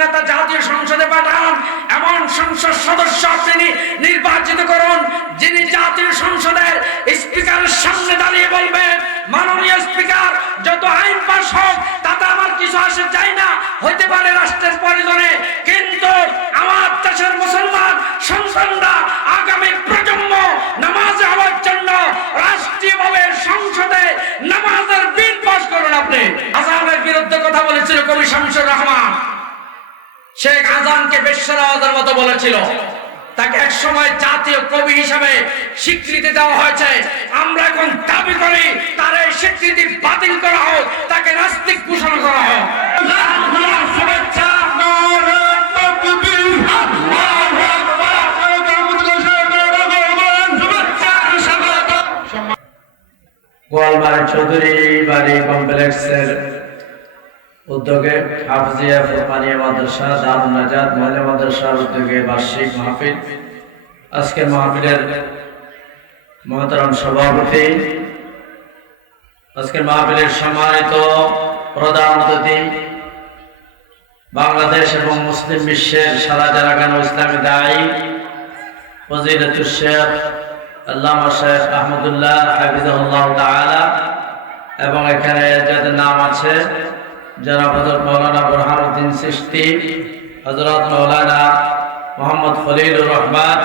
নেতা জাতীয় সংসদে পাঠান। এমন সংসদ সদস্য আপনি নির্বাচিত করুন, যিনি জাতীয় সংসদের স্পিকারের সামনে দাঁড়িয়ে বলবেন মাননীয় স্পিকার, যত আইন পাস হোক, তাতে আমার কিছু আসে চাই না। হইতে পারে রাষ্ট্রের প্রয়োজনে কিন্তু আমার দেশের মুসলমান সন্তানরা আগামী প্রজন্ম নামাজে হওয়ার জন্য রাষ্ট্রীয়ভাবে সংসদে নামাজের বিল পাস করুন আপনি। আজানের বিরুদ্ধে কথা বলেছিল কবি শামসুর রহমান। শেখ আজানকে বেশ্বরাওয়াদের মতো বলেছিল। তাকে এক সময় জাতীয় কবি হিসাবে স্বীকৃতি দেওয়া হয়েছে। আমরা এখন দাবি করি, তার এই স্বীকৃতি বাতিল করা হোক, তাকে নাস্তিক ঘোষণা করা হোক। শুভেচ্ছা চৌধুরী বাড়ি কমপ্লেক্সের উদ্যোগে হাফজিয়া ফুরকানিয়া মাদ্রাসা, দারুণ নাজাত মহিলা মাদ্রাসার উদ্যোগে বার্ষিক মাহফিল। আজকের মাহফিলের মহতরম সভাপতি। আজকের মাহফিলের সম্মানিত প্রধান অতিথি বাংলাদেশ এবং মুসলিম বিশ্বের সারা জারাগান ইসলামী দায়ী ফজিলতুল শেখ আল্লামা শেখ আহমদুল্লাহ হাফিজাহুল্লাহ তাআলা এবং এখানে যাদের নাম আছে যারা হজরত মৌলানা বুরহানুদ্দিন সৃষ্টি হজরত মৌলানা মোহাম্মদ খলিলুর রহমান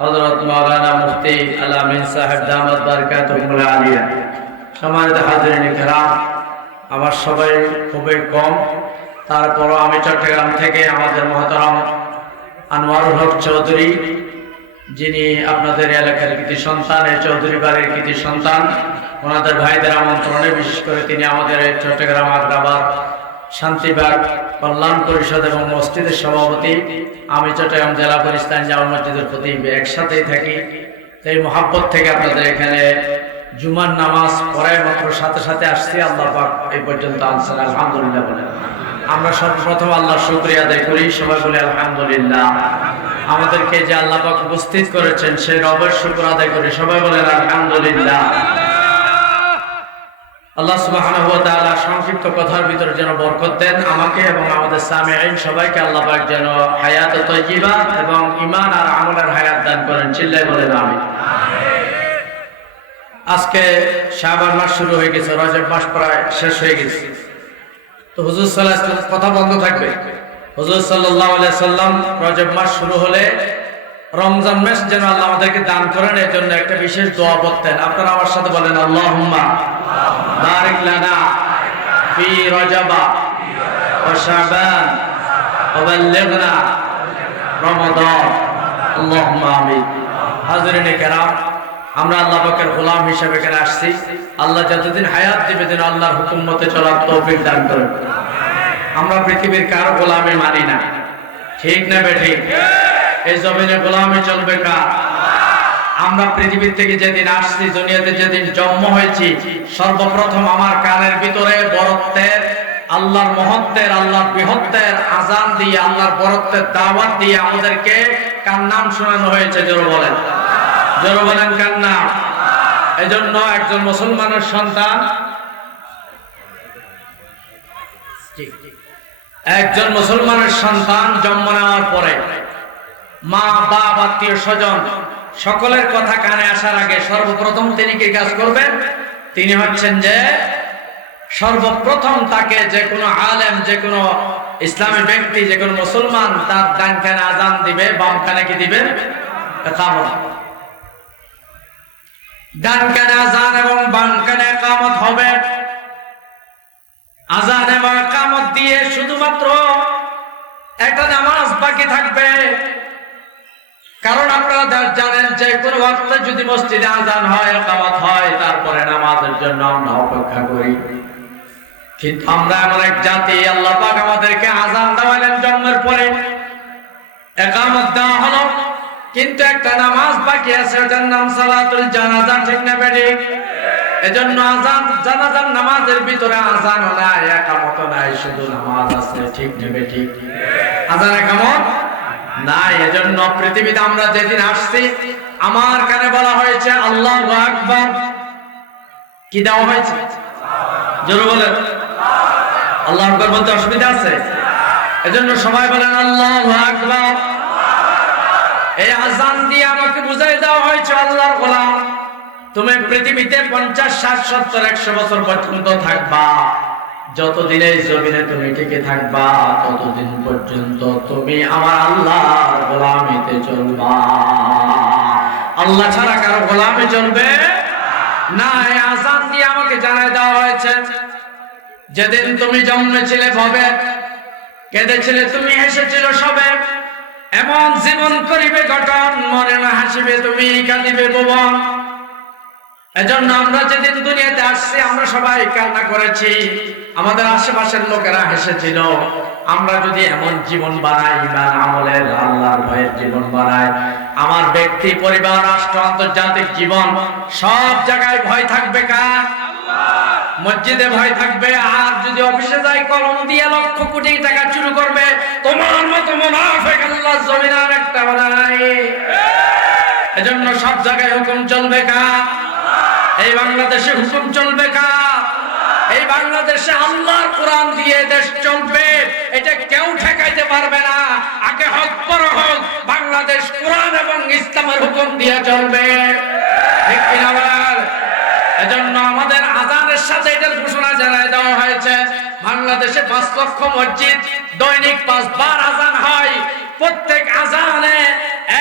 হজরত মৌলানা মুফতি আলামিন সাহেব দামদ বারকাতুল আলিয়া। সম্মানিত হাজিরিন কেরাম, আমার সবাই খুবই কম। তারপরও আমি চট্টগ্রাম থেকে আমাদের মহতরম আনোয়ারুল হক চৌধুরী যিনি আপনাদের এলাকার কৃতি সন্তান, এই চৌধুরী বাড়ির কৃতি সন্তান, ওনাদের ভাইদের আমন্ত্রণে বিশেষ করে তিনি আমাদের এই চট্টগ্রাম আগ্রাবাদ শান্তিবাগ কল্যাণ পরিষদ এবং মসজিদের সভাপতি। আমি চট্টগ্রাম জেলা পরিস্থান জামা মসজিদের প্রতি একসাথেই থাকি। এই মহাব্বত থেকে আপনাদের এখানে জুমার নামাজ পড়ায় মাত্র সাথে সাথে আসছি। আল্লাহ পাক এই পর্যন্ত আনছেন আলহামদুলিল্লাহ বলে। আমরা সর্বপ্রথম আল্লাহ শুক্রিয়া আদায় করি। সবাই বলে আলহামদুলিল্লাহ। আমাদেরকে যে আল্লাহ পাক উপস্থিত করেছেন, সেই রবের শুক্র আদায় করি। সবাই বলেন, আলহামদুলিল্লাহ। আল্লাহ তাআলা সংক্ষিপ্ত কথার ভিতরে যেন বরকত দেন আমাকে এবং আমাদের সামিঈন সবাইকে আল্লাহ পাক যেন হায়াত তাইয়্যিবা এবং ঈমান আর আমলের হায়াত দান করেন। চিল্লাই বলেন, আমিন। আজকে শাবান মাস শুরু হয়ে গেছে, রজব মাস প্রায় শেষ হয়ে গেছে। তো হুজুর সাল্লাহ কথা বন্ধ থাকবে? হুজুর সাল্লাহ সাল্লাম রজব মাস শুরু হলে রমজান মাস যেন আল্লাহ আমাদেরকে দান করেন এর জন্য একটা বিশেষ দোয়া করতেন আপনারা আমার সাথে বলেন, আল্লাহুম্মা বারিক লানা ফি রজবা ওয়া শাবান ওয়া বাল্লিগনা রমাদান। আল্লাহুম্মা আমিন। হাজিরিনে কেরাম, আমরা আল্লাহ পাকের গোলাম হিসেবে এখানে আসছি। আল্লাহ যতদিন হায়াত দিবে যেন আল্লাহর হুকুম মতে চলার তৌফিক দান করেন। আমরা পৃথিবীর কারও গোলামে মানি না। ঠিক না বে ঠিক? এই জমিনে গোলামে চলবে কার? আমরা পৃথিবীর থেকে যেদিন আসছি, দুনিয়াতে যেদিন জন্ম হয়েছি, সর্বপ্রথম আমার কানের ভিতরে বরত্বের, আল্লাহর মহত্বের, আল্লাহর বৃহত্বের আজান দিয়ে, আল্লাহর বরত্বের দাওয়াত দিয়ে আমাদেরকে কার নাম শোনানো হয়েছে? জোর বলেন। জোর বলেন কার নাম? এজন্য একজন মুসলমানের সন্তান একজন মুসলমানের সন্তান জন্ম নেওয়ার পরে মা, বাপ, আত্মীয় স্বজন সকলের কথা কানে আসার আগে সর্বপ্রথম তিনি কি কাজ করবেন? তিনি হচ্ছেন যে সর্বপ্রথম তাকে যে কোনো আলেম, যে কোনো ইসলামী ব্যক্তি, যে কোনো মুসলমান তার ডান কানে আজান দিবে, বাম কানে কি দিবে একামত। ডান কানে আজান এবং বাম কানে একামত হবে। আজান এবং একামত দিয়ে শুধুমাত্র একটা নামাজ বাকি থাকবে। কারণ আপনারা জানেন যে কোনো ওয়াক্তে যদি মসজিদে আজান হয়, একামত হয়, তারপরে নামাজের জন্য আমরা অপেক্ষা করি। কিন্তু আমরা এমন এক জাতি, আল্লাহ পাক আমাদেরকে আজান দেওয়ালেন জন্মের পরে। একামত দেওয়া হলো। কিন্তু একটা নামাজ বাকি আছে, ওটার নাম সালাতুল জানাজা, ঠিক না বেটি এজন্য আজান, জানাজার নামাজের ভিতরে আজান নাই একামত নাই, শুধু নামাজ আছে, ঠিক নেবে ঠিক। আজান একামত নাই, এজন্য পৃথিবীতে আমরা যেদিন আসছি, আমার কানে বলা হয়েছে, আল্লাহ আকবার। কি দেওয়া হয়েছে? জোরে বলেন। আল্লাহ আকবার বলতে অসুবিধা আছে? এজন্য সবাই বলেন, আল্লাহ আকবার। এই আজান দিয়ে আমাকে বুঝাই দেওয়া হয়েছে, আল্লাহর গোলাম। তুমি পৃথিবীতে পঞ্চাশ, ষাট, সত্তর, একশো বছর পর্যন্ত থাকবা। যতদিন এই জমিনে তুমি টিকে থাকবা, ততদিন পর্যন্ত তুমি আমার আল্লাহর গোলামিতে চলবা। আল্লাহ ছাড়া কারও গোলামে চলবে না। এই আজান দিয়ে আমাকে জানাই দেওয়া হয়েছে, যেদিন তুমি জন্মেছিলে ভবে, কেঁদেছিলে তুমি এসেছিল সবে, এমন জীবন করিবে গঠন, মনে না হাসিবে তুমি, কাঁদিবে ভুবন এজন্য আমরা যেদিন দুনিয়াতে আসছি, আমরা সবাই কান্না করেছি। আমাদের আশেপাশের লোকেরা হেসেছিল, আমরা যদি এমন জীবন বানাই ইমান আমলের আল্লাহর ভয়ের জীবন বানাই, আমার ব্যক্তি, পরিবার, রাষ্ট্র, আন্তর্জাতিক জীবন, সব জায়গায় ভয় থাকবে কার? মসজিদে ভয় থাকবে। আর যদি অফিসে যাই, কলম দিয়ে লক্ষ কোটি টাকা চুরি করবে। তোমার মতো মুনাফিক আল্লাহ একটা বানাই এজন্য সব জায়গায় হুকুম চলবে কার? এই বাংলাদেশে হুকুম চলবে কার? এই বাংলাদেশে আল্লাহর কোরআন দিয়ে দেশ চলবে। এটা কেউ ঠেকাইতে পারবে না। আগে হক, পর হোক, বাংলাদেশ কোরআন এবং ইসলামের হুকুম দিয়ে চলবে? এজন্য আমাদের আজানের সাথে এটার ঘোষণা জানায় দেওয়া হয়েছে, বাংলাদেশে পাঁচ লক্ষ মসজিদ, দৈনিক পাঁচবার আজান হয়। প্রত্যেক আজানে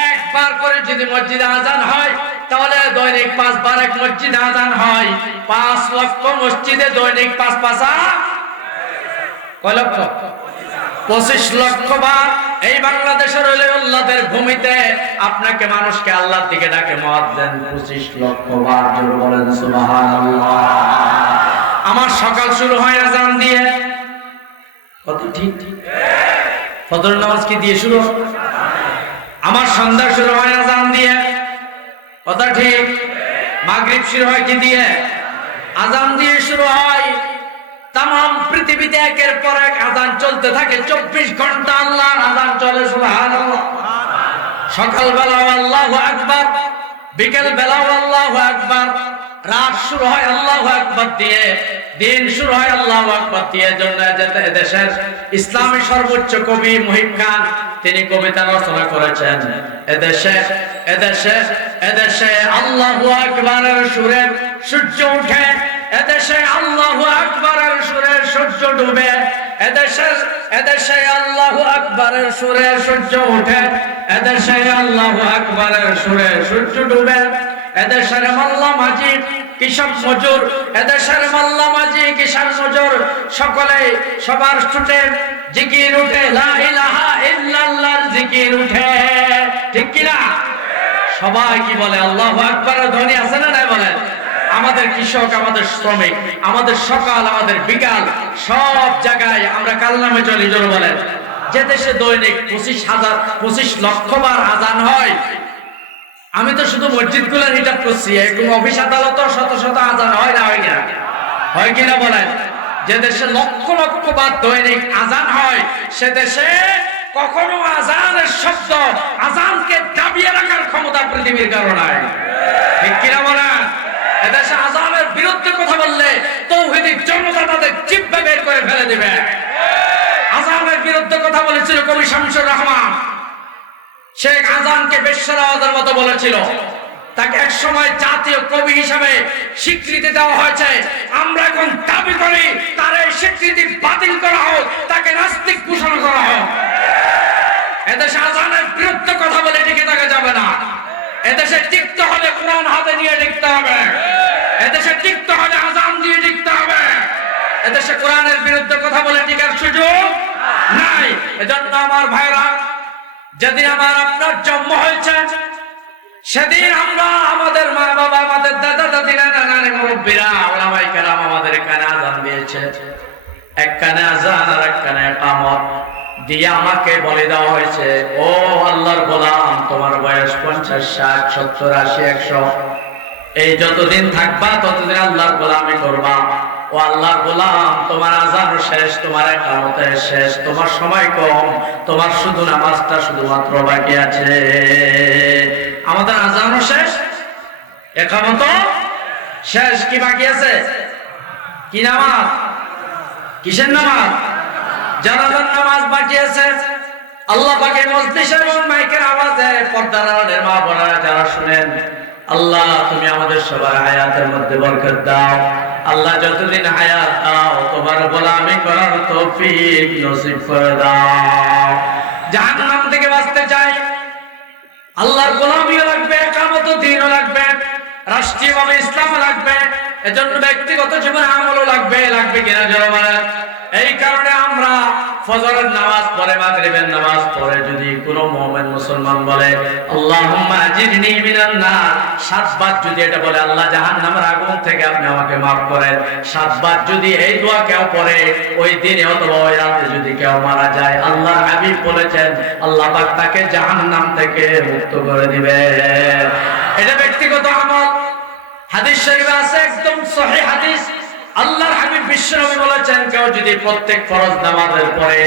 একবার করে যদি মসজিদে আজান হয় তাহলে দৈনিক পাঁচবার এক মসজিদ আজান হয়। পাঁচ লক্ষ মসজিদে দৈনিক পাঁচ পাঁচা কয় লক্ষ? পঁচিশ লক্ষ বার এই বাংলাদেশের উল্লাদের ভূমিতে আপনাকে মানুষকে আল্লাহর দিকে ডাকে মত দেন পঁচিশ লক্ষ বার জোর বলেন আমার সকাল শুরু হয় আজান দিয়ে। কত ঠিক? ফজর নামাজ কি দিয়ে শুরু? আমার সন্ধ্যা শুরু হয় আজান দিয়ে। কথা ঠিক? মাগরিব শুরু হয় কি দিয়ে? আজান দিয়ে শুরু হয়। তাম পৃথিবীতে একের পর এক আজান চলতে থাকে। চব্বিশ ঘণ্টা আল্লাহ আজান চলে, সুবহানাল্লাহ। সকালবেলা আল্লাহ আকবার বিকেল বেলা আল্লাহ আকবার। রাত শুরু হয় আল্লাহ আকবার দিয়ে, দিন শুরু হয় আল্লাহ আকবার দিয়ে জন্য দেশের ইসলামী সর্বোচ্চ কবি মুহিব খান, তিনি কবিতা রচনা করেছেন। এদেশে এদেশে এদেশে আল্লাহ আকবরের সুরে সূর্য উঠে, এদেশে আল্লাহ আকবরের সুরে সূর্য ডুবে, এদেশে এদেশে আল্লাহ আকবরের সুরে সূর্য উঠে, এদেশে আল্লাহ আকবরের সুরে সূর্য ডুবে। এদেশের মাল্লা মাঝি কৃষক মজুর। এদেশের মাল্লা মাঝি কিষান মজুর। সকলে সবার ছুটে জিকির উঠে, লা ইলাহা জিকির উঠে। ঠিক কিনা? সবাই কি বলে? আল্লাহ আকবরের ধ্বনি আছে না নাই বলেন? আমাদের কৃষক, আমাদের শ্রমিক, আমাদের সকাল, আমাদের বিকাল, সব জায়গায় আমরা কাল নামে চলি? জোর বলেন। যে দেশে দৈনিক পঁচিশ হাজার, পঁচিশ লক্ষ বার আজান হয় আমি তো শুধু মসজিদগুলো হিসাব করছি, এরকম অফিস আদালত শত শত আজান হয় না হয় না। হয় কিনা বলেন? যে দেশে লক্ষ লক্ষ বার দৈনিক আজান হয়, সে দেশে কখনো আজানের শব্দ, আজানকে দাবিয়ে রাখার ক্ষমতা পৃথিবীর কারণে ঠিক কিনা বলেন? এদেশে আজানের বিরুদ্ধে কথা বললে তৌহিদি জনতা তাদের জিব্বা বের করে ফেলে দিবে। আজানের বিরুদ্ধে কথা বলেছিল কবি শামসুর রহমান। শেখ আজানকে বেশ্বরাওয়াদের মতো বলেছিল। তাকে এক সময় জাতীয় কবি হিসাবে স্বীকৃতি দেওয়া হয়েছে। আমরা এখন দাবি করি, তার এই স্বীকৃতি বাতিল করা হোক, তাকে নাস্তিক ঘোষণা করা হোক। এদেশে আজানের বিরুদ্ধে কথা বলে টিকে থাকা যাবে না। এদেশে টিকতে হলে কোরআন হাতে নিয়ে টিকতে হবে। এদেশে টিকতে হলে আজান দিয়ে টিকতে হবে। এদেশে কোরআনের বিরুদ্ধে কথা বলে টিকার সুযোগ নাই। এজন্য আমার ভাইরা যেদিন আমার আপনার জন্ম হয়েছে, সেদিন আমরা আমাদের মা বাবা আমাদের দাদা দাদিরা নানানি মুরব্বীরা, ওলামাই কেরাম আমাদের কানে আজান দিয়েছে। এক কানে আজান আর এক কানে কামত দিয়ে আমাকে বলে দেওয়া হয়েছে, ও আল্লাহর গোলাম, তোমার বয়স পঞ্চাশ, ষাট, সত্তর, আশি, একশো। এই যতদিন থাকবা, ততদিন আল্লাহর গোলামি করবা। ও আল্লাহর গোলাম, তোমার আজান শেষ, তোমার একামতে শেষ, তোমার সময় কম, তোমার শুধু নামাজটা শুধুমাত্র বাকি আছে। আমাদের আজানও শেষ? একামত শেষ কি বাকি আছে? কি নামাজ? কিসের নামাজ? জানাজার নামাজ বাকি আছে। আল্লাহ পাকে মজলিসের এবং মাইকের আওয়াজে পর্দার মা বোনেরা যারা শুনেন, আল্লাহ তুমি আমাদের সবার হায়াতের মধ্যে বরকত দাও। আল্লাহ যতদিন হায়াত দাও, তোমার গোলামি করার তৌফিক নসিব করে দাও। জাহান্নাম থেকে বাঁচতে চাই। আল্লাহর গোলামিও লাগবে, একামত দিনও লাগবে, রাষ্ট্রীয়ভাবে ইসলাম লাগবে, এজন্য ব্যক্তিগত জীবনে আমলও লাগবে লাগবে কিনা জনমানের এই কারণে আমরা ফজরের নামাজ পড়ে, মাগরিবের নামাজ পড়ে যদি কোনো মুমিন মুসলমান বলে, আল্লাহুম্মা আজিরনি মিনান নার সাতবার যদি এটা বলে, আল্লাহ জাহান্নামের আগুন থেকে আপনি আমাকে maaf করেন সাতবার যদি এই দোয়া কেউ পড়ে ওই দিনে অথবা ওই রাতে যদি কেউ মারা যায় আল্লাহ হাবিব বলেছেন, আল্লাহ পাক তাকে জাহান্নাম থেকে মুক্ত করে দিবে এটা ব্যক্তিগত আমল। হাদিস শরীফে আছে একদম সহি হাদিস। কেউ যদি প্রত্যেক ফরজ নামাজের পরে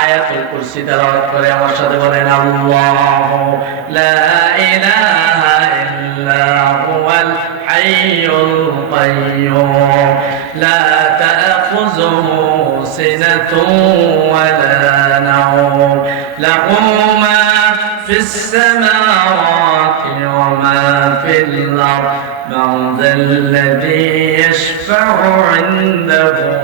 আয়াতুল কুরসি তেলাওয়াত করে আমার সাথে বলেন আল্লাহু লা ইলাহা ইল্লা হুয়াল হাইয়ুল কাইয়্যুম লা তাখুযুহু সিনাতুন ওয়ালা নাওম লাহু মা ফিস সামাওয়াতি ওয়া মা ফিল আরদ من ذا الذي يشفع عنده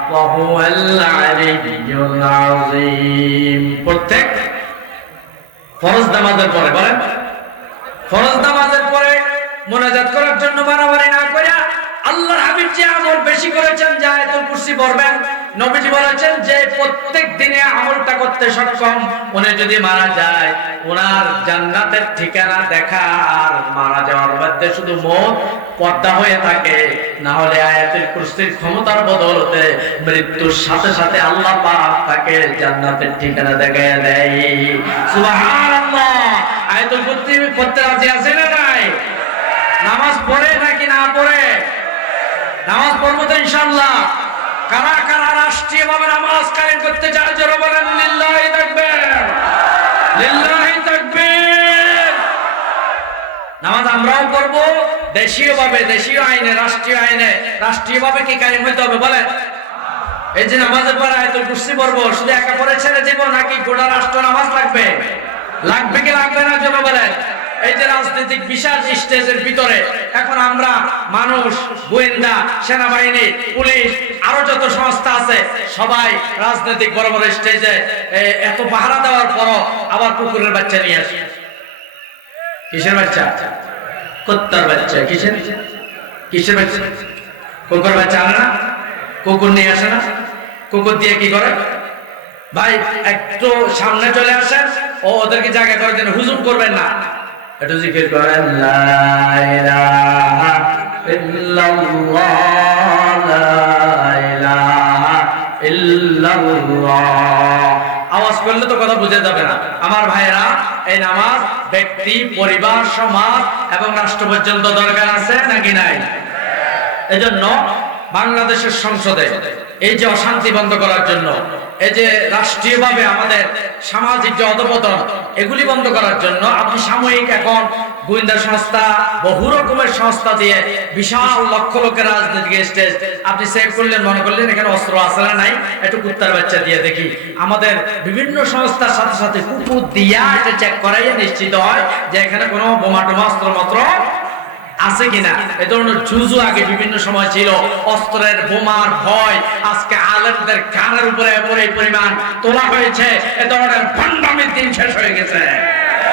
প্রত্যেক ফরজ নামাজের পরে, বলেন। ফরজ নামাজের পরে মোনাজাত করার জন্য বাড়াবাড়ি না করে আল্লাহর হাবিব যে আমল বেশি করেছেন যা এত কুর্সি পড়বেন নবীজি বলেছেন যে প্রত্যেক দিনে আমলটা করতে সক্ষম, উনি যদি মারা যায় ওনার জান্নাতের ঠিকানা দেখা আর মারা যাওয়ার মধ্যে শুধু মত পর্দা হয়ে থাকে। না হলে ক্ষমতার মৃত্যুর সাথে সাথে আল্লাহ তাকে জান্নাতের ঠিকানা দেখায় দেয়। আয়াতুল পড়তে রাজি আছে না নাই? নামাজ পড়ে নাকি না পড়ে? নামাজ পড়ব তো ইনশাল্লাহ কারা কারা রাষ্ট্রীয় ভাবে নামাজ কায়েম করতে চায়, জোরে বলেন, লিল্লাহি তাকবীর লিল্লাহি তাকবীর। নামাজ আমরাও পড়ব দেশীয় ভাবে দেশীয় আইনে, রাষ্ট্রীয় আইনে। রাষ্ট্রীয় ভাবে কি কায়েম হইতে হবে, বলেন। এই যে নামাজের পর আয়াতুল কুরসি পড়ব, শুধু একা পড়ে ছেড়ে দিব, নাকি গোটা রাষ্ট্র নামাজ লাগবে? লাগবে কি লাগবে না জন্য বলেন। এই যে রাজনৈতিক বিশাল স্টেজের ভিতরে এখন আমরা মানুষ, গোয়েন্দা, সেনাবাহিনী, পুলিশ, আরও যত সংস্থা আছে, সবাই রাজনৈতিক বড় বড় স্টেজে এত পাহারা দেওয়ার আবার কুকুরের বাচ্চা নিয়ে আসে। কিসের বাচ্চা? বাচ্চা। কিসের? কিসের বাচ্চা? কুকুর বাচ্চা আনে না? কুকুর নিয়ে আসে না? কুকুর দিয়ে কি করে? ভাই, একটু সামনে চলে আসেন। ও ওদেরকে জায়গা করার জন্য হুজুম করবেন না। একটু জিকির করেন আওয়াজ করলে তো কথা বুঝে যাবে না। আমার ভাইরা এই নামাজ ব্যক্তি, পরিবার, সমাজ এবং রাষ্ট্র পর্যন্ত দরকার আছে নাকি নাই? এজন্য বাংলাদেশের সংসদে এই যে অশান্তি বন্ধ করার জন্য, এই যে রাষ্ট্রীয়ভাবে আমাদের সামাজিক যে অধপতন, এগুলি বন্ধ করার জন্য আপনি সাময়িক এখন গোয়েন্দা সংস্থা, বহু রকমের সংস্থা দিয়ে বিশাল লক্ষ লক্ষের রাজনৈতিক স্টেজ আপনি সেভ করলেন, মনে করলেন এখানে অস্ত্র আছে না নাই? একটু কুত্তার বাচ্চা দিয়ে দেখি। আমাদের বিভিন্ন সংস্থার সাথে সাথে কুকুর দিয়া এটা চেক করাইয়া নিশ্চিত হয় যে এখানে কোনো বোমা টোমা অস্ত্র মাত্র আছে কিনা? এ ধরনের জুজু আগে বিভিন্ন সময় ছিল। অস্ত্রের বোমার ভয় আজকে আলেমদের কানের উপরে এই পরিমাণ তোলা হয়েছে। এ ধরনের ভণ্ডামির দিন শেষ হয়ে গেছে।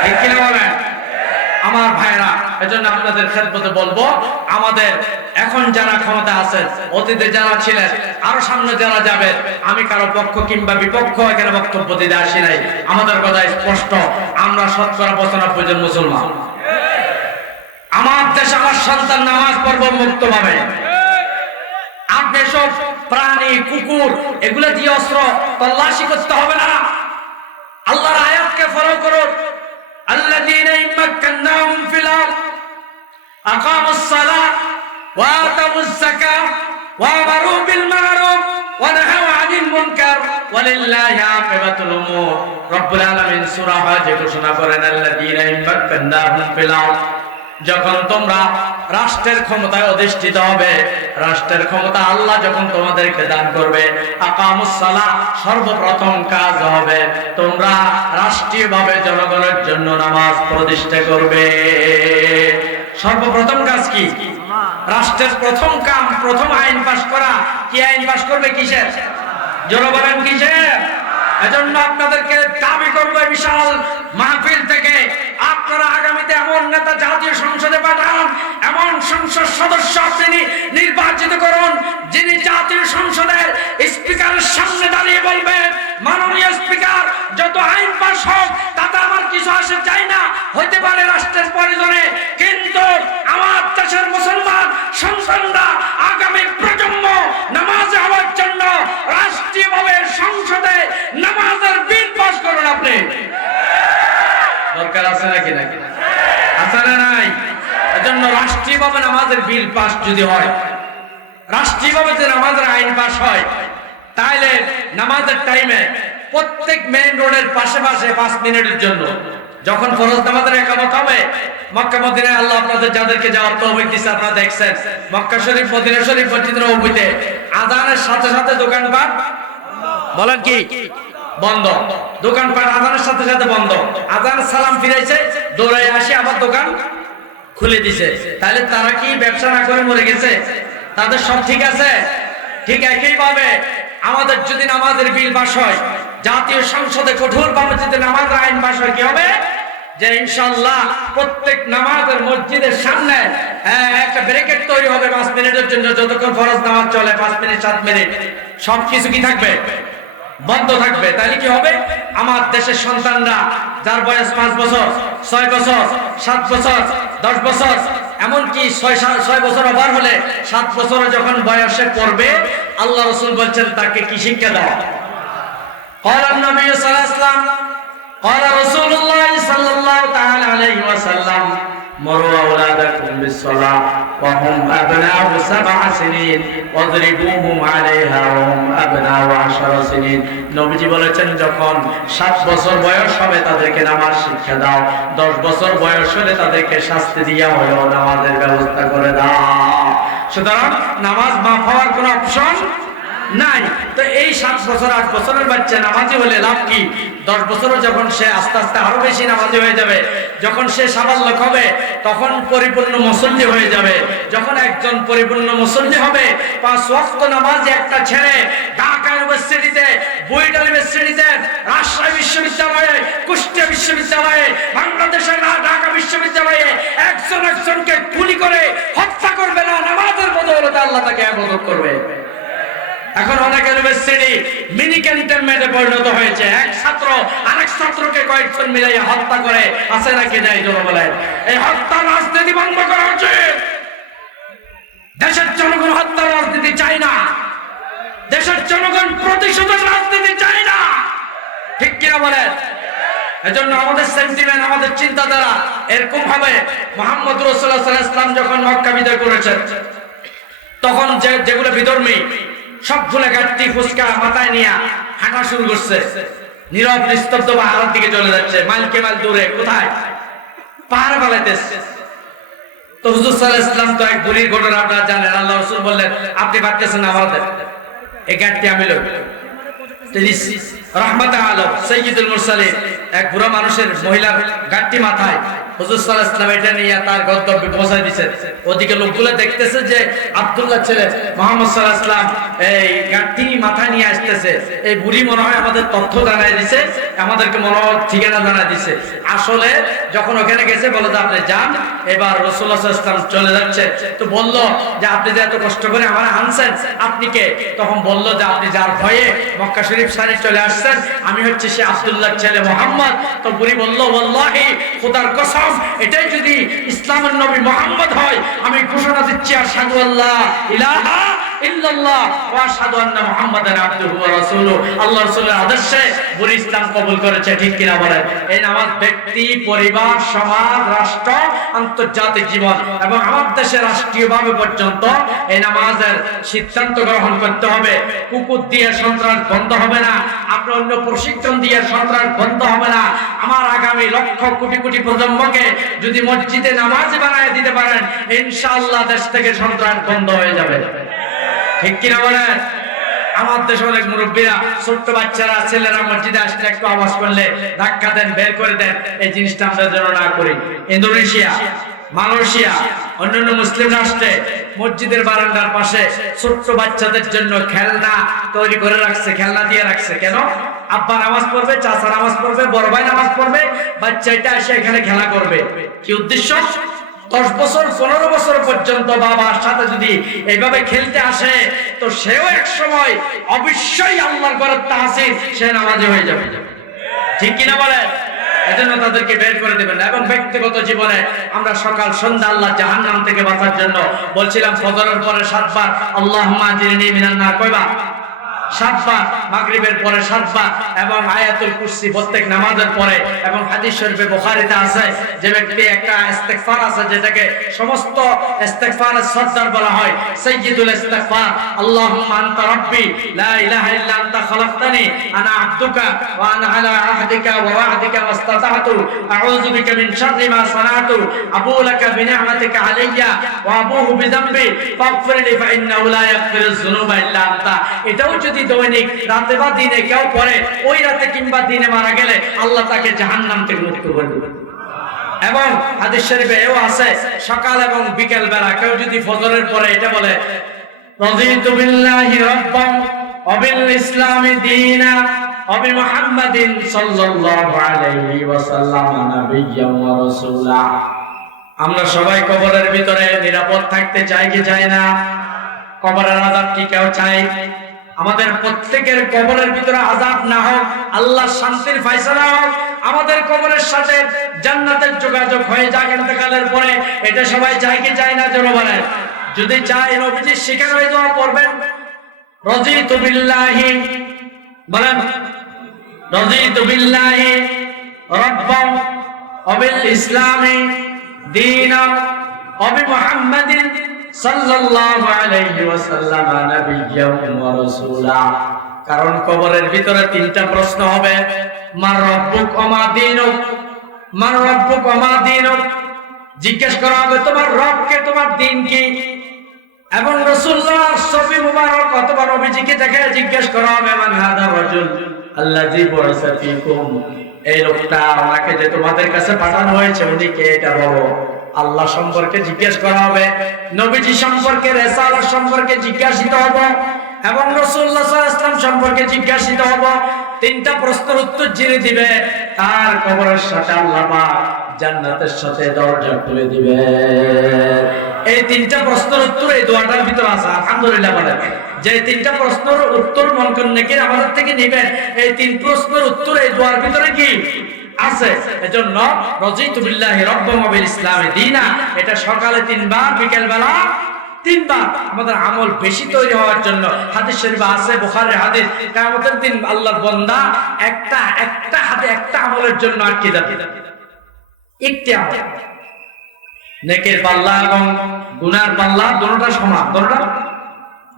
ঠিক কিনা বলেন? আমার ভাইরা এজন্য আপনাদের খেদমতে বলব, আমাদের এখন যারা ক্ষমতা আছেন, অতীতে যারা ছিলেন, আরও সামনে যারা যাবে আমি কারও পক্ষ কিংবা বিপক্ষ এখানে বক্তব্য দিতে আসি নাই। আমাদের কথা স্পষ্ট, আমরা শতকরা পঁচানব্বই জন মুসলমান। আমার দেশে আমার সন্তান নামাজ পড়ব মুক্ত ভাবে আপনি সব প্রাণী, কুকুর, এগুলো দিয়ে অস্ত্র তল্লাশি করতে হবে না। আল্লাহর আয়াতকে ফলো রব্বুল আলামিন সূরা হজে ঘোষণা করেন, আল্লাযীনা ইম্মাক্কান্নাহুম ফিল আরদ। যখন তোমরা রাষ্ট্রের ক্ষমতায় অধিষ্ঠিত হবে, রাষ্ট্রের ক্ষমতা আল্লাহ যখন তোমাদেরকে দান করবে, আকামুস সালাহ সর্বপ্রথম কাজ হবে তোমরা রাষ্ট্রীয়ভাবে জনগণের জন্য নামাজ প্রতিষ্ঠা করবে। সর্বপ্রথম কাজ কি? রাষ্ট্রের প্রথম কাম, প্রথম আইন পাশ করা, কি আইন পাশ করবে কিসের? জনগণের কিসের? এজন্য আপনাদেরকে দাবি করবে বিশাল মাহফিল থেকে আপনারা আগামীতে এমন নেতা জাতীয় সংসদে পাঠান, এমন সংসদ সদস্য আপনি নির্বাচিত করুন, যিনি জাতীয় সংসদের স্পিকারের সামনে দাঁড়িয়ে বলবেন মাননীয় স্পিকার, যত আইন পাশ হোক, তাতে আমার কিছু আসে চাই না। হইতে পারে রাষ্ট্রের প্রয়োজনে, কিন্তু আমার দেশের মুসলমান সন্তানরা আগামী প্রজন্ম নামাজ হওয়ার জন্য রাষ্ট্রীয়ভাবে সংসদে নামাজের বিল পাশ করুন আপনি। দরকার আছে নাকি নাকি আছে না নাই? এজন্য রাষ্ট্রীয়ভাবে নামাজের বিল পাস যদি হয়, রাষ্ট্রীয়ভাবে যে নামাজের আইন পাস হয়, তাহলে নামাজের টাইমে প্রত্যেক মেইন রোডের পাশে পাশে পাঁচ মিনিটের জন্য যখন ফরজ নামাজের একামত হবে, মক্কা, মদিনায় আল্লাহ আপনাদের যাদেরকে যাওয়ার তৌফিক দিয়েছে, আপনারা দেখছেন, মক্কা শরীফ, মদিনা শরীফ মসজিদ নববীতে আজানের সাথে সাথে দোকানপাট বলেন কি? বন্ধ। দোকানপাট আজানের সাথে সাথে বন্ধ। আজান সালাম ফিরেছে দৌড়াই আসি আবার দোকান খুলে দিছে। তাহলে তারা কি ব্যবসা না করে মরে গেছে? তাদের সব ঠিক আছে? ঠিক একই ভাবে আমাদের যদি নামাজের বিল পাস হয় জাতীয় সংসদে কঠোর ভাবে যদি নামাজ আইন পাস হয় কি হবে? যে ইনশাল্লাহ প্রত্যেক নামাজের মসজিদের সামনে আহ, একটা ব্রেকেট তৈরি হবে পাঁচ মিনিটের জন্য। যতক্ষণ ফরজ নামাজ চলে পাঁচ মিনিট সাত মিনিট। সব কিছু কি থাকবে? বন্ধ থাকবে। তাহলে কি হবে? আমার দেশের সন্তানরা যার বয়স পাঁচ বছর, ছয় বছর, সাত বছর, দশ বছর, এমনকি ছয় ছয় বছর আবার হলে সাত বছর যখন বয়সে পড়বে, আল্লাহ রসুল বলছেন, তাকে কি শিক্ষা দেয় কলার সাল্লাহ কলা রসুল্লাহ সাল্লাহ তাহলে আলাইহি ওয়াসাল্লাম صلى الله تعالى عليه وسلم مروا أولادكم بالصلاة وهم أبناء سبع سنين واضربوهم عليها وهم أبناء عشر سنين নবীজি বলেছেন যখন সাত বছর বয়স হবে তাদেরকে নামাজ শিক্ষা দাও দশ বছর বয়স হলে তাদেরকে শাস্তি দিয়া হলেও নামাজের ব্যবস্থা করে দাও সুতরাং নামাজ মাফ হওয়ার কোনো অপশন নাই। তো এই সাত বছর, আট বছরের বাচ্চা নামাজি হলে লাভ কি? দশ বছরও যখন সে আস্তে আস্তে আরও বেশি নামাজি হয়ে যাবে, যখন সে সাবাল্যক হবে, তখন পরিপূর্ণ মুসল্লি হয়ে যাবে। যখন একজন পরিপূর্ণ মুসল্লি হবে, পাঁচ ওয়াক্ত নামাজ একটা ছেড়ে ঢাকা ইউনিভার্সিটিতে বুয়েট ইউনিভার্সিটিতে, রাজশাহী বিশ্ববিদ্যালয়ে, কুষ্টিয়া বিশ্ববিদ্যালয়ে, বাংলাদেশের ঢাকা বিশ্ববিদ্যালয়ে একজন একজনকে গুলি করে হত্যা করবে না, নামাজের বদৌলতে আল্লাহ তাকে আবদক করবে। এখন অনেক ইউনিভার্সিটি মিনি ক্যান্টনমেন্টে পরিণত হয়েছে। এক ছাত্র, আরেক ছাত্রকে কয়েকজন মিলাইয়া হত্যা করে। আছে নাকি নাই জন বলে এই হত্যা রাজনীতি বন্ধ করা উচিত দেশের জনগণ হত্যার রাজনীতি চায় না। দেশের জনগণ প্রতিশোধের রাজনীতি চায় না। ঠিক কিনা বলেন? এজন্য আমাদের সেন্টিমেন্ট আমাদের চিন্তাধারা এরকম হবে মোহাম্মদ রসুল্লাহ সাল্লাহ ইসলাম যখন মক্কা বিদায় করেছেন, তখন যে যেগুলো বিধর্মী সবগুলো গাড়ি ফুচকা মাথায় নিয়ে হাঁটা শুরু করছে। নীরব, নিস্তব্ধ পাহাড়ের দিকে চলে যাচ্ছে। মাইল কে মাইল দূরে, কোথায়? পাহাড় পালাইতেছে। তো হুজুর সাল্লাহ ইসলাম তো এক বুড়ির ঘটনা আপনারা জানেন। আল্লাহ রসুল বললেন, আপনি ভাবতেছেন আমাদের? এই গাড়িটি আমি লোক রহমত আলম সৈয়দুল মুরসালিন, এক বুড়া মানুষের মহিলার গাড়টি মাথায়। এই এই আসলে যখন ওখানে গেছে বলে আপনি যান, এবার রসুল্লাহ ইসলাম চলে যাচ্ছে। তো বলল যে আপনি যে এত কষ্ট করে আমার আনছেন, আপনি কে? তখন বলল যে আপনি যার ভয়ে মক্কা শরীফ সারি চলে আসছেন, আমি হচ্ছে সে আব্দুল্লাহ ছেলে মোহাম্মদ। তো বুড়ি বলল, ওয়াল্লাহি, খোদার কসম এটাই যদি ইসলামের নবী মোহাম্মদ হয়, আমি ঘোষণা দিচ্ছি আর সাধু আল্লাহ ইলাহা সিদ্ধান্ত গ্রহণ করতে হবে। কুকুর দিয়ে সন্ত্রাস বন্ধ হবে না, আপনার অন্য প্রশিক্ষণ দিয়ে সন্ত্রাস বন্ধ হবে না। আমার আগামী লক্ষ কোটি কোটি প্রজন্মকে যদি মসজিদে নামাজ বানায় দিতে পারেন, ইনশাআল্লাহ দেশ থেকে সন্ত্রাস বন্ধ হয়ে যাবে। ঠিক কিনা বলেন? আমার দেশে অনেক মুরব্বীরা, ছোট্ট বাচ্চারা, ছেলেরা মসজিদে আসলে একটু আওয়াজ করলে ধাক্কা দেন, বের করে দেন। এই জিনিসটা আমরা যেন না করি। ইন্দোনেশিয়া মালয়েশিয়া, অন্যান্য মুসলিম রাষ্ট্রে মসজিদের বারান্দার পাশে ছোট্ট বাচ্চাদের জন্য খেলনা তৈরি করে রাখছে, খেলনা দিয়ে রাখছে। কেন? আব্বা নামাজ পড়বে, চাচা নামাজ পড়বে, বড় ভাই নামাজ পড়বে বাচ্চাটা এসে এখানে খেলা করবে। কি উদ্দেশ্য? দশ বছর, পনেরো বছর পর্যন্ত বাবার সাথে যদি এইভাবে খেলতে আসে, তো সেও এক সময় অবশ্যই আল্লাহর ঘরে তাহসিল সে নামাজি হয়ে যাবে। ঠিক কিনা বলে এজন্য তাদেরকে বের করে দেবেন। এবং ব্যক্তিগত জীবনে আমরা সকাল সন্ধ্যা আল্লাহ জাহান্নাম থেকে বাঁচার জন্য বলছিলাম, ফজরের পরে সাতবার আল্লাহ জিরিনি মিনান না কয়বা সাতবার মাগরিবের পরে সাতবার এবং আয়াতুল কুরসি প্রত্যেক নামাজের পরে এবং হাদিস শরীফে বুখারীতে আছে, যে ব্যক্তি একটা ইস্তেগফার আছে, যেটাকে সমস্ত ইস্তেগফারের সর্দার বলা হয়, সাইয়্যিদুল ইস্তেগফার আল্লাহুম্মা আনতা রাব্বি লা ইলাহা ইল্লা আনতা খালাকতানি আনা আবদুকা ওয়া আনা আলা আহদিকা ওয়া ওয়া'দিকা মাস্তাতা'তু আউযু বিকা মিন শাররি মা সানাতু আবু লাকা বিনি'মাতিকা আলাইয়া ওয়া আবুহু বিযামবি ফাগফিরলি ফা ইন্নাহু লা ইয়াগফিরুয যুনুবা ইল্লা আনতা এটাও যদি দৈনিক, রাতে বা দিনে কেউ পড়ে, ওই রাতে কিংবা দিনে মারা গেলে আল্লাহ তাকে জাহান্নাম থেকে মুক্ত করে এবং হাদিস শরীফে এও আছে, সকাল এবং বিকেল বেলা কেউ যদি ফজরের পরে এটা বলে রাদিতু বিল্লাহি রাব্বান ওয়া বিল ইসলামি দীনা, ওয়া বি মুহাম্মাদিন সাল্লাল্লাহু আলাইহি ওয়াসাল্লাম নাবিয়্যান ওয়া রাসূলা। আমরা সবাই কবরের ভিতরে নিরাপদ থাকতে চাই কি চাই না? কবরের আযাব কি কেউ চাই আমাদের প্রত্যেকের কবরের ভিতরে আযাব না হোক আল্লাহ শান্তির ফয়সালা হোক আমাদের কবরের সাথে জান্নাতের যোগাযোগ হয়ে যাক ইন্তেকালের পরে। এটা সবাই চায় কি চায় না জোরে যদি চায় নবীজি শিখানো এই দোয়া পড়বেন রাদিতু বিল্লাহি, বলেন রাদিতু বিল্লাহি রাব্বান ওয়া বিল ইসলামি দীনান ওয়া বি মুহাম্মাদিন সাল্লাল্লাহু আলাইহি ওয়াসাল্লাম কারণ কবরের ভিতরে তিনটা প্রশ্ন হবে জিজ্ঞেস করা হবে, তোমার রবকে তোমার দিন কি? এবং দেখে জিজ্ঞেস করা হবে এই লোকটা আমাকে যে তোমাদের কাছে পাঠানো হয়েছে, উনি কে? এটা বলো। আল্লাহ সম্পর্কে জিজ্ঞেস করা হবে, নবীজি সম্পর্কে, রেসালাত সম্পর্কে জিজ্ঞাসিত হবে, এবং আলাইহি ওয়াসাল্লাম সম্পর্কে জিজ্ঞাসিত হব, তিনটা প্রশ্নের উত্তর যিনি দিবে, তার কবরের সাথে আল্লাহ জান্নাতের সাথে দরজা খুলে দিবে। এই তিনটা প্রশ্নের উত্তর এই দোয়াটার ভিতরে আছে, আলহামদুলিল্লাহ বলেন। যে তিনটা প্রশ্নের উত্তর মন করে নাকি আমাদের থেকে নেবেন, এই তিন প্রশ্নের উত্তর এই দোয়ার ভিতরে কি? আছে। এজন্য রজিতু বিল্লাহি রব্বাম ওয়া বিল ইসলামি দীনা। এটা সকালে তিনবার বিকেল বেলা তিনবার আমাদের আমল বেশি তৈরি হওয়ার জন্য। হাদিস শরীফ আছে, বুখারীর হাদিস। কিয়ামতের দিন আল্লাহর বান্দা একটা একটা হাতে একটা আমলের জন্য আর কি যাবে একটি আমল। নেকের পাল্লা এবং গুনার পাল্লা দুটোটা সমান। দুটোটা?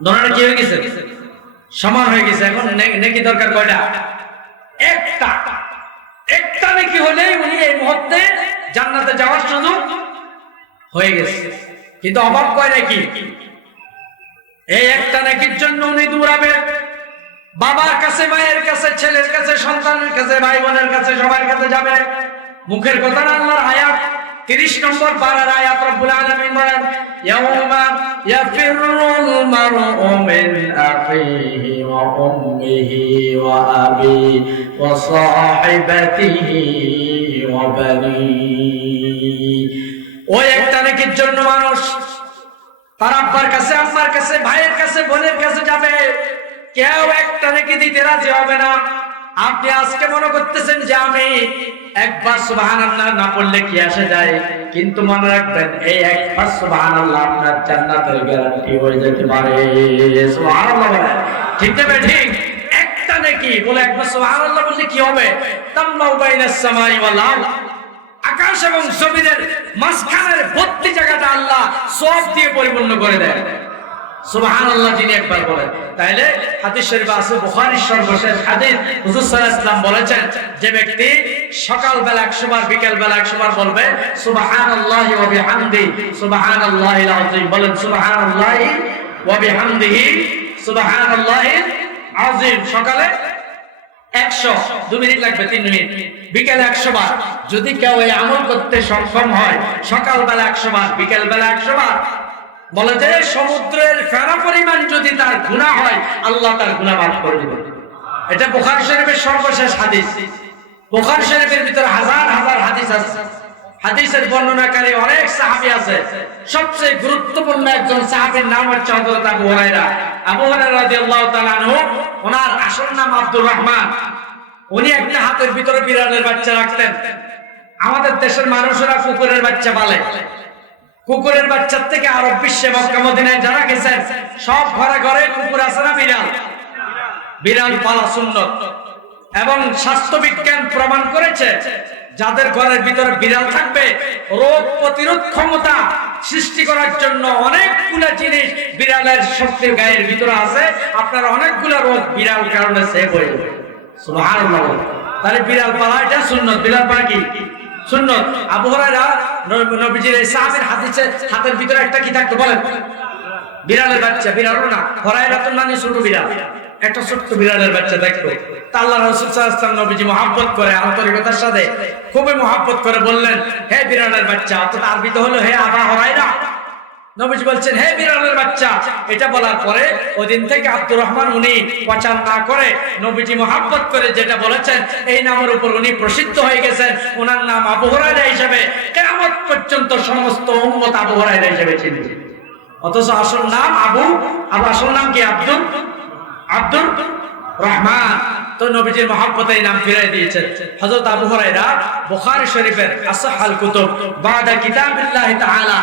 দুটোটা কি হয়ে গেছে? সমান হয়ে গেছে। এখন নেকি দরকার কয়টা? একটা। একটা নাকি হলেই উনি এই মুহূর্তে জান্নাতে যাওয়ার সুযোগ হয়ে গেছে। কিন্তু অভাব কয় নাকি? এই একটা নাকির জন্য উনি দৌড়াবে। বাবার কাছে, মায়ের কাছে, ছেলের কাছে, সন্তানের কাছে, ভাই বোনের কাছে, সবার কাছে যাবে। মুখের কথা না, আল্লাহর আয়াত। 30 নম্বর পারার আয়াত রব্বুল আলামিন বলেন, ইয়াউমা ইয়াফিরুল মারউ মিন আখিহি ওয়া উম্মিহি ওয়া আবি ওয়া সাহিবাতিহি ওয়া বানি। ওই একটা নেকির জন্য মানুষ, তার আব্বার কাছে, আম্মার কাছে, ভাইয়ের কাছে, বোনের কাছে যাবে। কেউ একটা নেকি দিতে রাজি হবে না। আপনি আজকে মনে করতেছেন যে আমি একবার সুবহানাল্লাহ না পড়লে কি আসে যায়? কিন্তু মনে রাখবেন, এই একবার সুবহানাল্লাহ আপনার জান্নাতের গ্যারান্টি হয়ে যেতে পারে। বলেন। ঠিক তবে ঠিক? একটা নাকি বলে একবার সুবহানাল্লাহ বললে কি হবে? তামলাউ বাইনাস সামাই ওয়াল আরদ। আকাশ এবং জমিনের মাঝখানের ভর্তি জায়গাটা আল্লাহ সব দিয়ে পরিপূর্ণ করে দেয়। সকাল বেলা 100 বেলা 100 সকালে মিনিট লাগবে, তিন মিনিট। বিকেলে একশো বার যদি কেউ এই আমল করতে সক্ষম হয়, সকালবেলা একশো বার বিকেল বেলা একশো বার বলে যে, সমুদ্রের ফেরা পরিমাণ যদি তার গুণা হয়, আল্লাহ তার গুণা মাফ করে দিবে এটা বোখার শরীফের সর্বশেষ হাদিস। বুখারী শরীফের ভিতরে হাজার হাজার হাদিস আছে। হাদিসের বর্ণনাকারী অনেক সাহাবী আছে। সবচেয়ে গুরুত্বপূর্ণ একজন সাহাবীর নাম হচ্ছে হযরত আবু হুরায়রা। আবু হুরায়রা রাদিয়াল্লাহু তাআলা আনহু, ওনার আসল নাম আব্দুর রহমান। উনি একটা হাতের ভিতরে বিড়ালের বাচ্চা রাখতেন। আমাদের দেশের মানুষেরা কুকুরের বাচ্চা পালে। কুকুরের বাচ্চার থেকে আরব বিশ্বে মক্কা, মদিনায় যারা গেছেন, সব ঘরে ঘরে কুকুর আছে না বিড়াল? বিড়াল পালা সুন্নত। এবং স্বাস্থ্য বিজ্ঞান প্রমাণ করেছে, যাদের ঘরের ভিতরে বিড়াল থাকবে, রোগ প্রতিরোধ ক্ষমতা সৃষ্টি করার জন্য অনেকগুলো জিনিস বিড়ালের শক্তির গায়ের ভিতরে আছে। আপনার অনেকগুলো রোগ বিড়াল কারণে সেভ হয়ে যাবে। তাহলে বিড়াল পালা, এটা সুন্নত। বিড়াল পালা কি? হাতের ভিতরে একটা কি থাকতো বলেন? বিড়ালের বাচ্চা না। তো মানে ছোট বিড়াল। একটা ছোট্ট বিড়ালের বাচ্চা দেখতো। আল্লাহ করে আন্তরিকতার সাথে খুবই মহাব্বত করে বললেন, হে বিড়ালের বাচ্চা, অর্থাৎ আরবিতে হলো, হে আবা হরাইরা নবীজি বলছেন, হে বিড়ালের বাচ্চা, এটা বলার পরে ওদিন থেকে আব্দুর রহমান উনি প্রচার না করে নবীজি মহাব্বত করে যেটা বলেছেন, এই নামের উপর উনি প্রসিদ্ধ হয়ে গেছেন। ওনার নাম আবু হুরায়রা হিসেবে কেয়ামত পর্যন্ত সমস্ত উম্মত আবু হুরায়রা হিসেবে চিনবে অথচ আসল নাম আবু আবু আসল নাম কি আব্দুল? আব্দুল? রহমান, তো নবীজির নাম ফিরাই দিয়েছেন। আবু হুরায়রা বুখারী শরীফের আসহাল কুতুব, বাদা কিতাবিল্লাহি তাআলা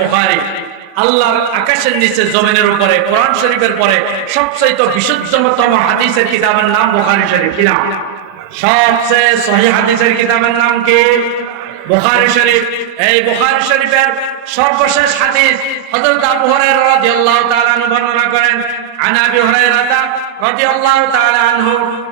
বুখারী। আল্লাহর আকাশের নিচে, জমিনের উপরে, কোরআন শরীফের পরে সবচেয়ে বিশুদ্ধতম হাদিসের কিতাবের নাম বুখারী শরীফ। কি নাম? সবচেয়ে সহিহ হাদিসের কিতাবের নাম কি? বুখারী শরীফ এই বুখারী শরীফের সর্বশেষ হাদিস হযরত আবু হুরায়রা রাদিয়াল্লাহু তাআলা আনহু বর্ণনা করেন عن ابي هريره رضي الله تعالى عنه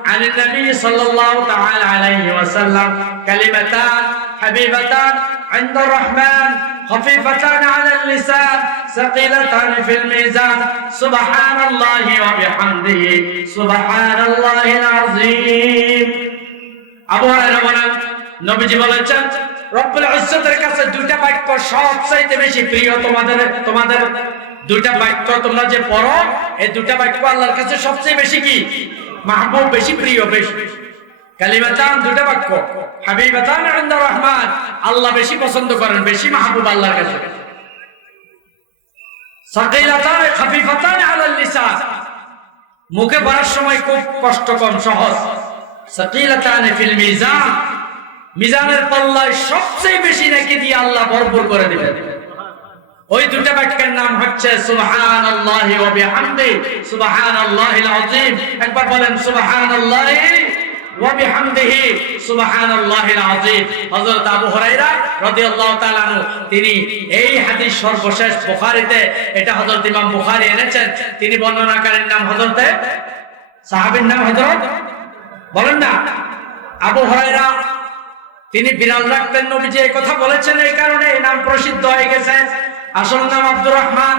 عن النبي صلى الله تعالى عليه وسلم كلمتان حبيبتان عند الرحمن خفيفتان على اللسان ثقيلتان في الميزان سبحان الله وبحمده سبحان الله العظيم আবু হুরায়রা বলেন নবীজি বলেছেন রব্বুল ইজ্জতের কাছে দুইটা বাক্য সবচাইতে বেশি প্রিয় তোমাদের তোমাদের দুইটা বাক্য তোমরা যে পড়ো, এই দুইটা বাক্য আল্লাহর কাছে সবচেয়ে বেশি কি? মাহবুব বেশি প্রিয়, বেশি। কালিমাতান দুইটা বাক্য। হাবিবাতান ইনদা রহমান। আল্লাহ বেশি পছন্দ করেন, বেশি মাহবুব আল্লাহর কাছে। সাকিলাতান, খাফিফাতান আলাল লিসান। মুখে পড়ার সময় খুব কষ্ট কম সহজ। সাকিলাতান ফিল মিজান। মিজানের পাল্লায় সবচেয়ে বেশি নাকি দিয়ে আল্লাহ ভরপুর করে দিবেন। ওই দুটা বাক্যের নাম হচ্ছে সুবহানাল্লাহি ওয়া বিহামদি, সুবহানাল্লাহিল আযীম। একবার বলেন সুবহানাল্লাহি ওয়া বিহামদিহি, সুবহানাল্লাহিল আযীম। হযরত আবু হুরায়রা রাদিয়াল্লাহু তাআলা তিনি এই হাদিস সর্বশেষ বুখারীতে, এটা হযরত ইমাম বুখারী এনেছেন। তিনি বর্ণনাকারীর নাম হযরতে, সাহাবীর নাম হযরত, বলেন না, আবু হুরায়রা তিনি বিড়াল রাখতেন নবীজি এই কথা বলেছেন, এই কারণে এই নাম প্রসিদ্ধ হয়ে গেছে। আসল নাম আব্দুর রহমান।